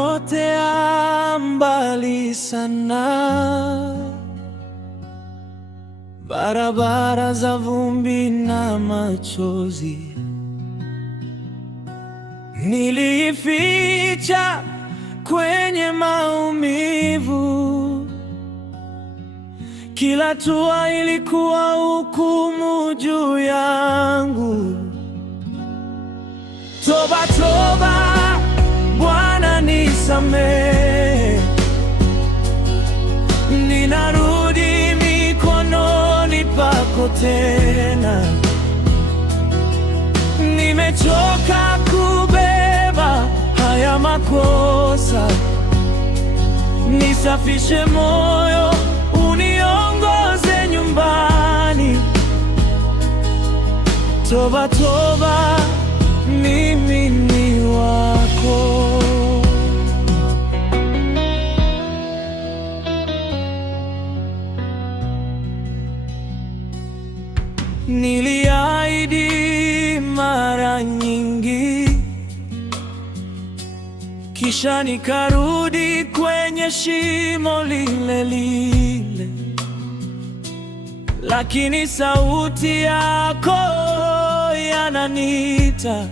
Nilipotea mbali sana, barabara za vumbi na machozi. Nilificha kwenye maumivu, kila hatua ilikuwa hukumu juu yangu. Toba, toba, Bwana nisamehe, ninarudi mikononi pako tena. Nimechoka kubeba haya makosa, nisafishe moyo, uniongoze nyumbani. Toba, toba, mimi ni wako. Niliahidi mara nyingi, kisha nikarudi kwenye shimo lile lile, lakini sauti yako yananiita.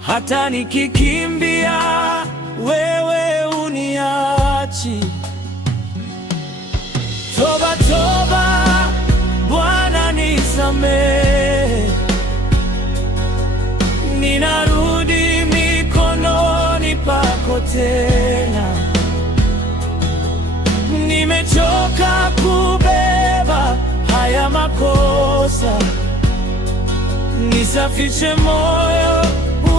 Hata nikikimbia, wewe uniachi. Toba, toba, Bwana nisamehe, ninarudi mikononi pako tena. Nimechoka kubeba haya makosa, nisafishe moyo,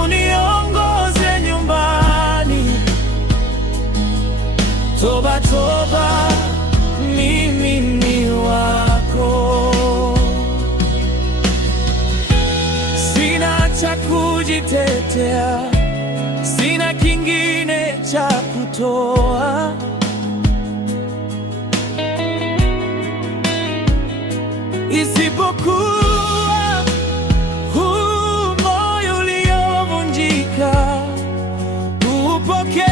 uniongoze nyumbani. Toba, toba, mimi ni wako. Sina cha kujitetea, sina kingine cha kutoa, isipokuwa huu moyo uliovunjika. Upokee,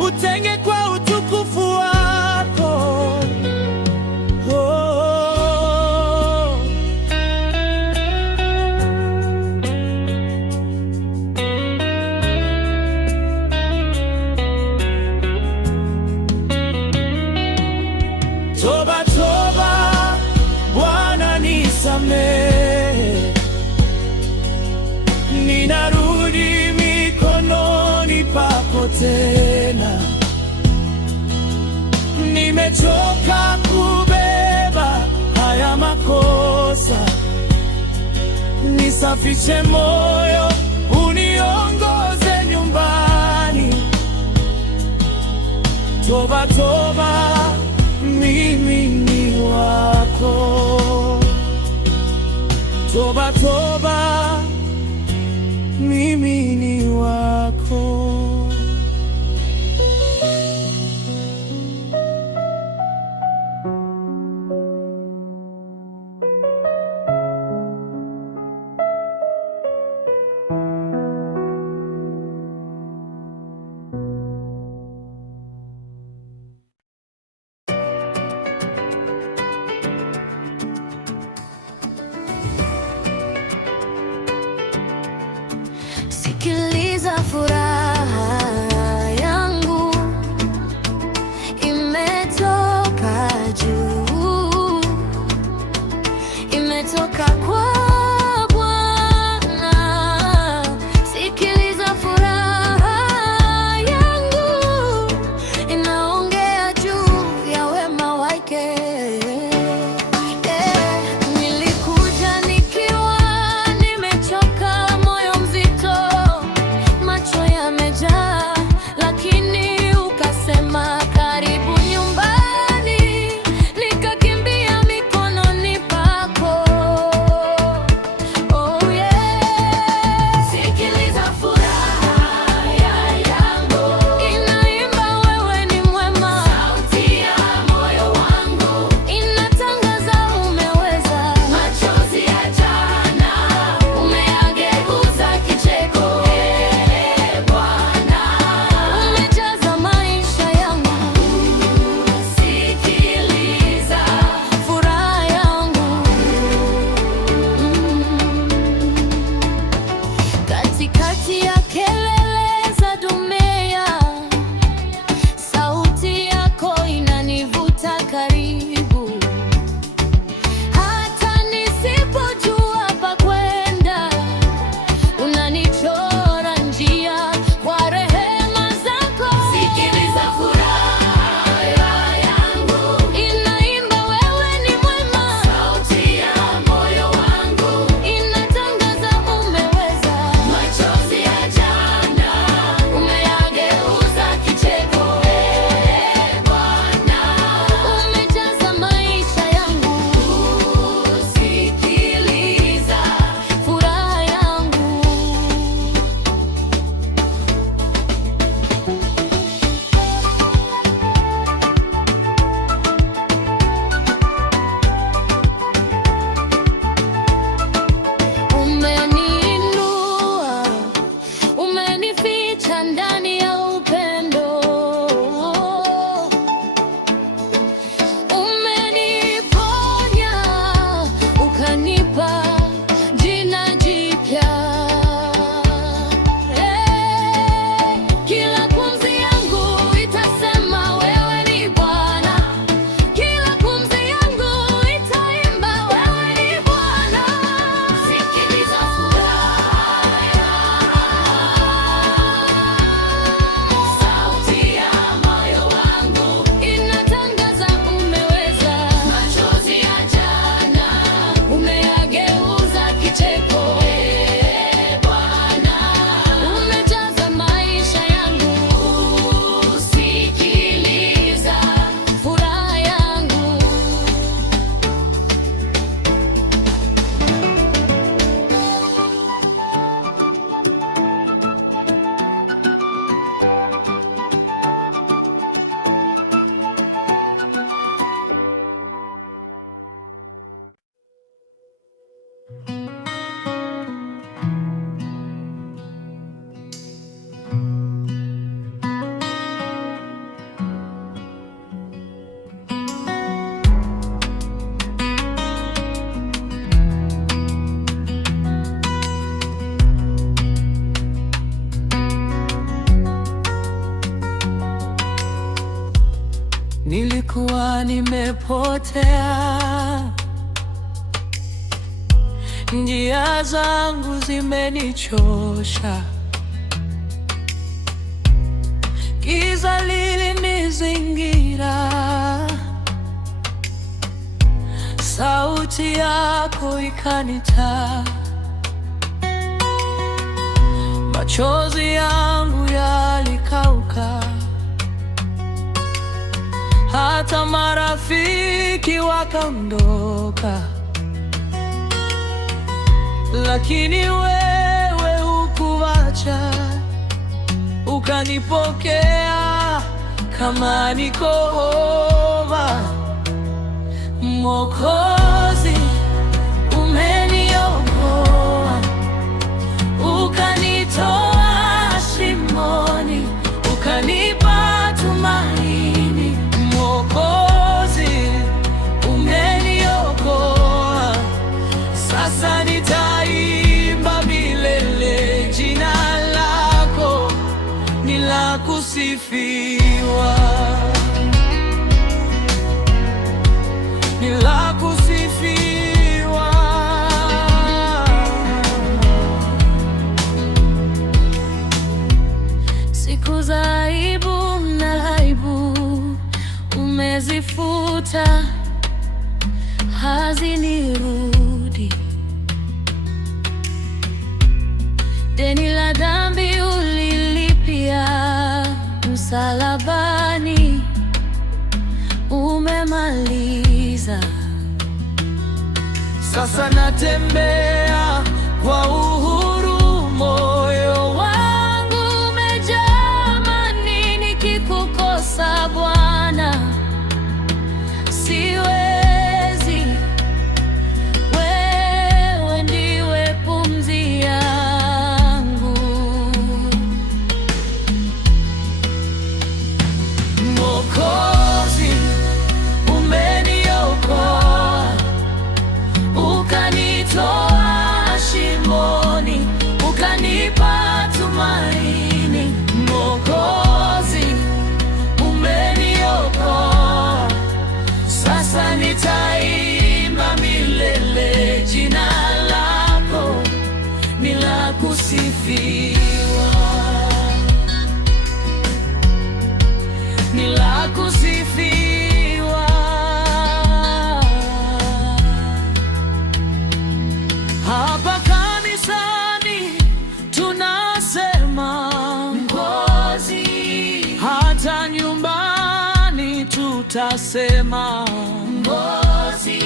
utenge kwa utukufu wako. Toba, toba, Bwana nisamehe, ninarudi mikononi pako tena. Nimechoka kubeba haya makosa, nisafishe moyo, uniongoze nyumbani. Toba, toba, mimi ni wako. Toba, toba, mimi ni wako. Sikiliza, furaha yangu imetoka juu, imetoka kwa Bwana. Sikiliza, furaha yangu inaongea juu ya wema wake. Nilikuja nikiwa nimechoka, moyo mzito, katikati ya kelele za dunia, sauti yako inanivuta karibu. Hata nisipojua pa kwenda, unanichora njia kwa rehema zako. Sikiliza furaha yangu inaimba, wewe ni mwema. Sauti ya moyo wangu inatangaza umeweza. Machozi ya jana umeyageuza kicheko. Bwana, umejaza maisha yangu. Sikiliza furaha yangu. Umeniinua, umenificha ndani ya upendo. Umeniponya, ukanipa jina jipya. Kila pumzi yangu itasema wewe ni Bwana. Kila pumzi yangu itaimba wewe ni Bwana. Sikiliza furaha sauti ya moyo wangu inatangaza umeweza. Machozi ya jana umeyageuza kicheko. Bwana, umejaza maisha yangu. Sikiliza furaha yangu. Nilikuwa nimepotea, njia zangu zimenichosha, giza lilinizingira. Sauti yako ikanita, machozi yangu yalikauka. Hata marafiki wakaondoka, lakini wewe hukuacha. Ukanipokea kama nikohoba. Mwokozi, umeniokoa, ukanitoa shimoni, ukanipa tumaini. Mwokozi, umeniokoa, sasa nitaimba milele. Jina lako ni la kusifiwa, ni la kusifiwa. Siku za aibu na aibu umezifuta, hazinirudi. Deni la dhambi ulilipia msalabani, umemaliza. Sasa natembea kwa uhuru, moyo Wangu umejaa amani nikikukosa Bwana. Siwezi, wewe ndiwe pumzi yangu. Mwokozi, umeniokoa, ukanitoa shimoni. kusifiwa, ni la kusifiwa. Hapa kanisani tunasema Mwokozi, hata nyumbani tutasema Mwokozi.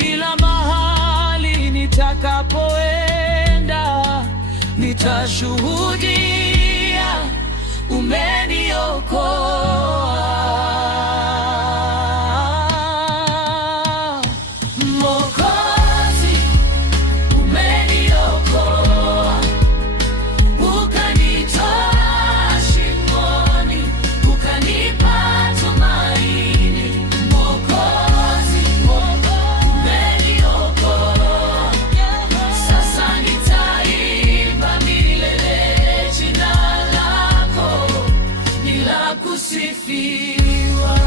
Kila mahali nitakapoenda nitashuhudia umeniokoa. Mwokozi, umeniokoa, ukanitoa shimoni, ukanipa tumaini. Mwokozi, umeniokoa, sasa nitaimba milele, jina lako ni la kusifiwa,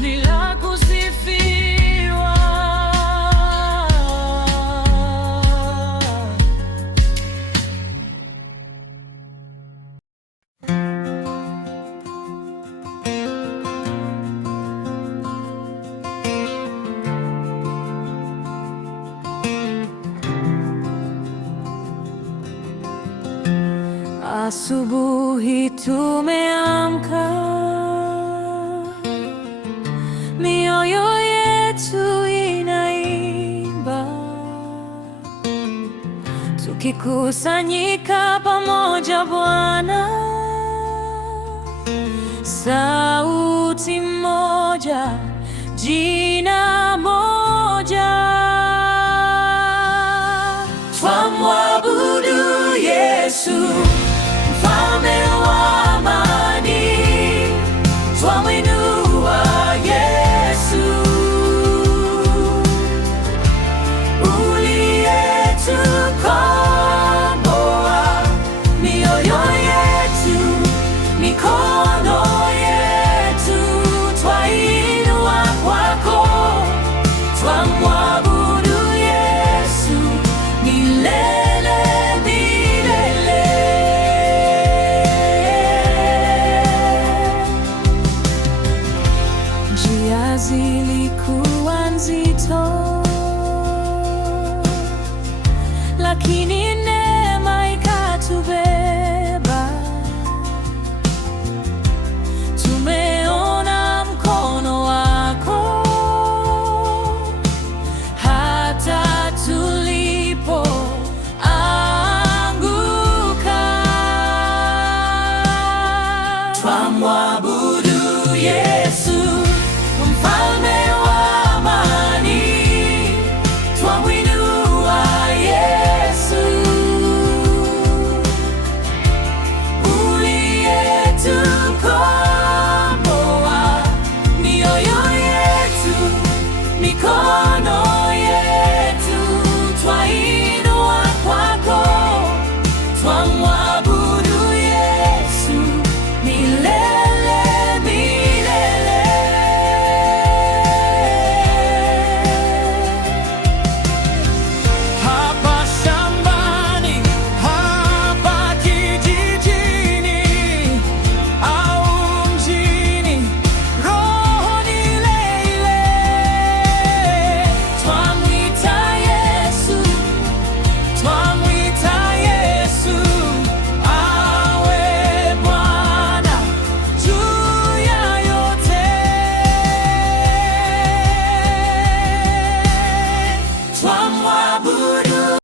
ni la kusifiwa. Asubuhi tumeamka, mioyo yetu inaimba, tukikusanyika pamoja Bwana, sauti moja, jina moja, twamwabudu Yesu.